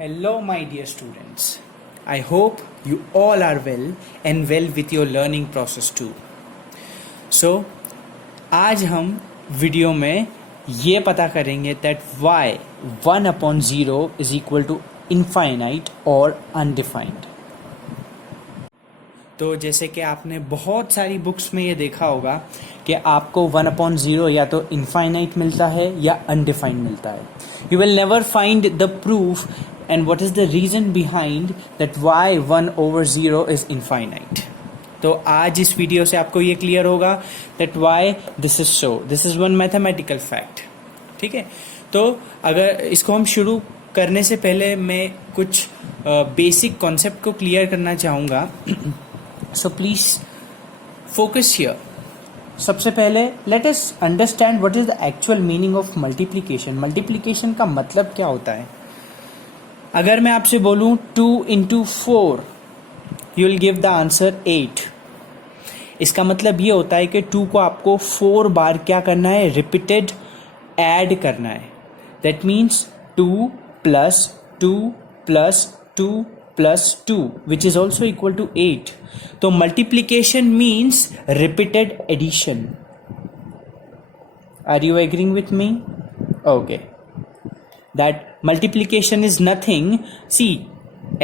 Hello, my dear students. I hope you all are well and well with your learning process too. So, आज हम video में ये पता करेंगे that why 1/0 is equal to infinite और undefined. तो जैसे कि आपने बहुत सारी बुक्स में ये देखा होगा कि आपको 1/0 या तो इनफाइनाइट मिलता है या अनडिफाइंड मिलता है. You will never find the proof and what is the reason behind that why 1/0 is infinite. तो आज इस वीडियो से आपको ये क्लियर होगा that why this is so. This is one mathematical fact. ठीक है, तो अगर इसको हम शुरू करने से पहले मैं कुछ बेसिक कॉन्सेप्ट को क्लियर करना चाहूँगा. So please focus here. सबसे पहले let us understand what is the actual meaning of multiplication. Multiplication का मतलब क्या होता है. अगर मैं आपसे बोलूं 2 into 4 you will give the answer 8. इसका मतलब ये होता है कि 2 को आपको 4 बार क्या करना है, रिपीटेड ऐड करना है. That means 2 plus 2 plus 2 plus 2 which is also equal to 8. तो multiplication means repeated addition. Are you agreeing with me? Okay. That multiplication is nothing. See,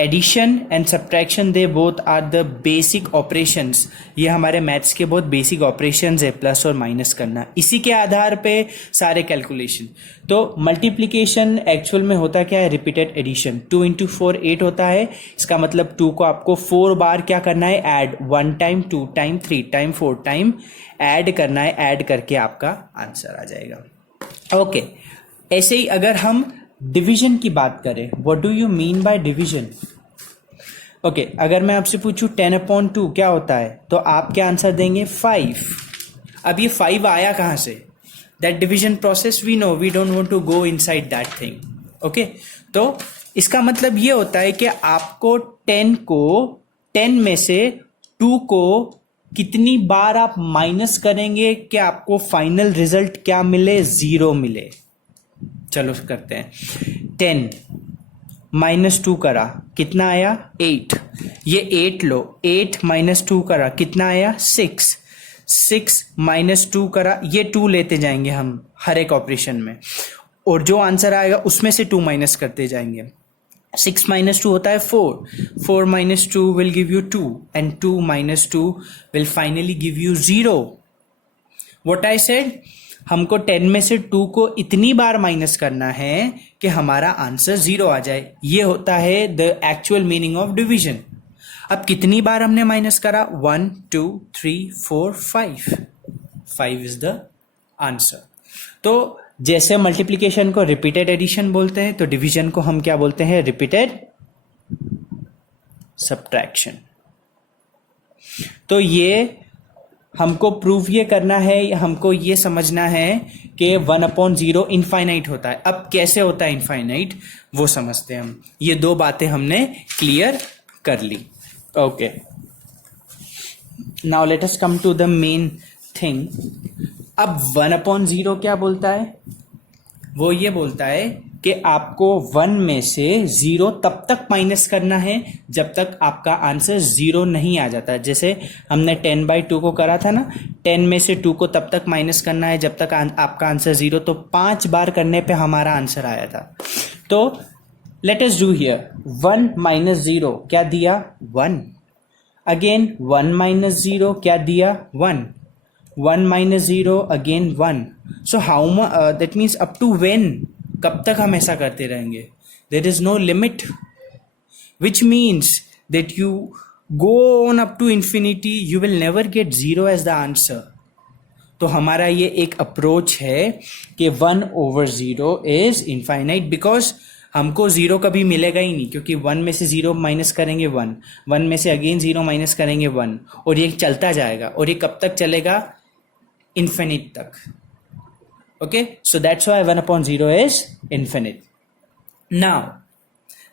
addition and subtraction, they both are the basic operations. ये हमारे maths के बहुत basic operations है, plus और minus करना. इसी के आधार पे सारे कैलकुलेशन. तो मल्टीप्लिकेशन एक्चुअल में होता क्या है, रिपीटेड एडिशन. 2 into 4 8 होता है. इसका मतलब 2 को आपको 4 बार क्या करना है, add. 1 time, 2 time, 3 time, 4 time add करना है. ऐड करके आपका आंसर आ जाएगा. ओके. ऐसे ही अगर हम डिवीजन की बात करें, what do you mean by division. Okay, अगर मैं आपसे पूछूं 10/2 क्या होता है, तो आप क्या आंसर देंगे, 5. अब ये 5 आया कहां से, that division process we know, we don't want to go inside that thing. Okay, तो इसका मतलब ये होता है कि आपको 10 में से 2 को कितनी बार आप माइनस करेंगे कि आपको फाइनल रिजल्ट क्या मिले, 0 मिले. चलो करते हैं. 10 - 2 करा, कितना आया, 8. ये 8 लो, 8 - 2 करा, कितना आया, 6. 6 - 2 करा, ये 2 लेते जाएंगे हम हर एक ऑपरेशन में, और जो आंसर आएगा उसमें से 2 माइनस करते जाएंगे. 6 - 2 होता है 4. 4 - 2 will give you 2 and 2 - 2 will finally give you 0. What I said, हमको 10 में से 2 को इतनी बार माइनस करना है कि हमारा आंसर 0 आ जाए. ये होता है the actual meaning of division. अब कितनी बार हमने माइनस करा, 1 2 3 4 5. 5 इज द आंसर. तो जैसे मल्टीप्लीकेशन को रिपीटेड एडिशन बोलते हैं, तो डिवीजन को हम क्या बोलते हैं, रिपीटेड सब्ट्रैक्शन. तो ये हमको प्रूव ये करना है, हमको ये समझना है कि 1/0 इनफाइनाइट होता है. अब कैसे होता है इनफाइनाइट, वो समझते हैं हम. ये 2 बातें हमने क्लियर कर ली. Okay, now let us come to the main thing. अब 1/0 क्या बोलता है, वो ये बोलता है कि आपको 1 में से 0 तब तक माइनस करना है जब तक आपका आंसर 0 नहीं आ जाता. जैसे हमने 10/2 को करा था ना, 10 में से 2 को तब तक माइनस करना है जब तक आपका आंसर 0. तो 5 बार करने पे हमारा आंसर आया था. तो लेट अस डू हियर 1 - 0 क्या दिया, 1. अगेन 1 - 0 क्या दिया, 1. 1 - 0 again 1. So how that means up to when, कब तक हम ऐसा करते रहेंगे, there is no limit, which means that you go on up to infinity, you will never get 0 as the answer. तो हमारा ये एक अप्रोच है कि 1/0 इज इनफाइनाइट, बिकॉज हमको 0 कभी मिलेगा ही नहीं, क्योंकि 1 में से 0 माइनस करेंगे 1, 1 में से अगेन 0 माइनस करेंगे 1, और ये चलता जाएगा. और ये कब तक चलेगा, इन्फिनिट तक. Okay, so that's why 1/0 is infinite. Now,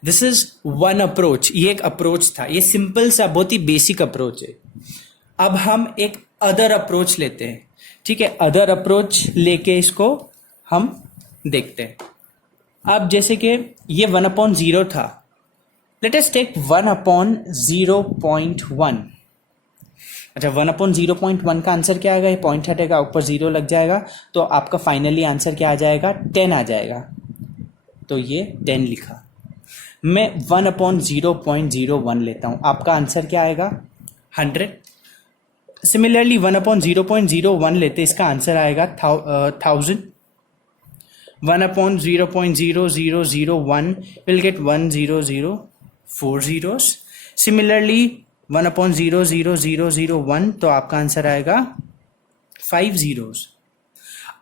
this is one approach. ये एक अप्रोच था, ये सिंपल सा बहुत ही बेसिक अप्रोच है. अब हम एक अदर अप्रोच लेते हैं. ठीक है, अदर अप्रोच लेके इसको हम देखते हैं. अब जैसे कि ये 1/0 था, लेट अस टेक 1/0.1। अच्छा, 1/0.1 का आंसर क्या आएगा, ये पॉइंट हटेगा, ऊपर 0 लग जाएगा, तो आपका फाइनली आंसर क्या आ जाएगा, 10 आ जाएगा। तो ये 10 लिखा। मैं 1/0.01 लेता हूं, आपका आंसर क्या आएगा, 100। सिमिलरली 1/0.01 लेते, इसका आंसर आएगा 1000। 1/0.0001 will get 100 4 zeros. Similarly 1/00001, तो आपका आंसर आएगा 5 zeros.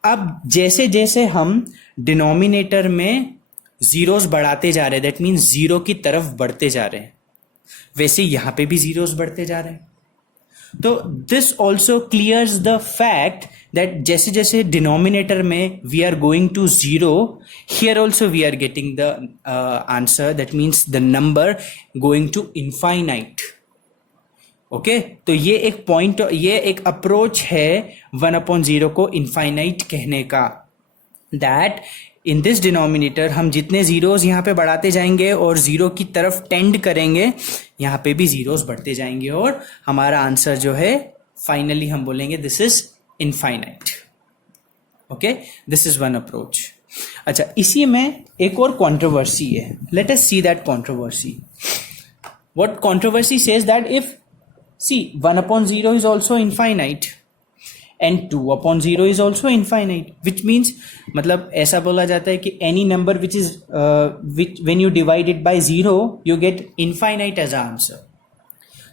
अब जैसे जैसे हम डिनोमिनेटर में जीरोस बढ़ाते जा रहे हैं, दैट मीन्स जीरो की तरफ बढ़ते जा रहे हैं, वैसे यहां पे भी जीरोस बढ़ते जा रहे हैं। तो this also clears the fact that जैसे जैसे डिनोमिनेटर में we are going to zero, here also we are getting the answer, that means the number going to infinite. Okay, तो ये एक पॉइंट, ये एक अप्रोच है 1/0 को इनफाइनाइट कहने का, दैट इन दिस डिनोमिनेटर हम जितने जीरोस यहाँ पे बढ़ाते जाएंगे और जीरो की तरफ टेंड करेंगे, यहाँ पे भी जीरोस बढ़ते जाएंगे और हमारा आंसर जो है फाइनली हम बोलेंगे this is infinite. Okay, this is one approach. अच्छा, इसी में एक और कंट्रोवर्सी है, let us see that controversy. What controversy says that if see 1/0 is also infinite and 2/0 is also infinite, which means मतलब ऐसा बोला जाता है कि any number which is which when you divide it by 0 you get infinite as answer।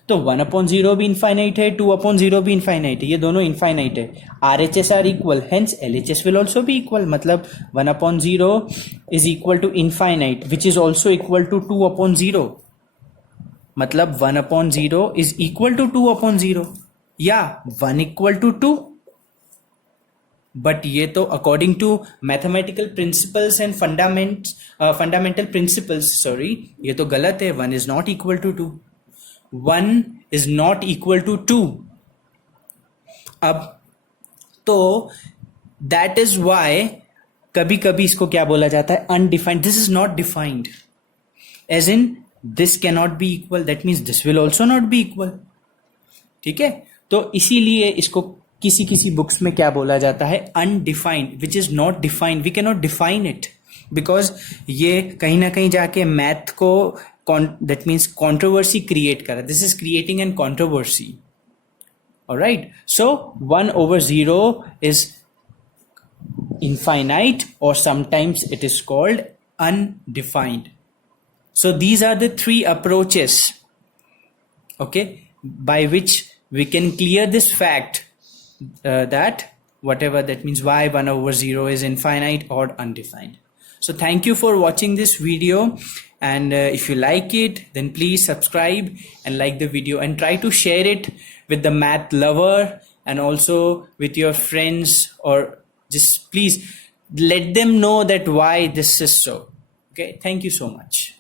तो 1/0 भी infinite है, 2/0 भी infinite है, ये दोनों infinite है। RHS are equal, hence LHS will also be equal। मतलब 1/0 is equal to infinite, which is also equal to 2/0। मतलब 1/0 is equal to 2/0 या 1 equal to 2। बट ये तो according to mathematical principles and fundamental principles, sorry, ये तो गलत है। 1 is not equal to 2, 1 is not equal to 2। अब तो दैट इज वाई कभी कभी इसको क्या बोला जाता है, undefined. This is not defined, as in this can not be equal, that means this will also not be equal. ठीक है, तो इसीलिए इसको किसी किसी बुक्स में क्या बोला जाता है, undefined, which is not defined. We can not define it because ये कहीं ना कहीं जाके मैथ को दैट मीन्स कॉन्ट्रोवर्सी क्रिएट करा। This is creating an controversy. Alright, so 1/0 इज infinite or sometimes it is called undefined. So these are the three approaches, okay, by which we can clear this fact that whatever that means why 1/0 is infinite or undefined. So thank you for watching this video, and if you like it then please subscribe and like the video and try to share it with the math lover and also with your friends, or just please let them know that why this is so. Okay, thank you so much.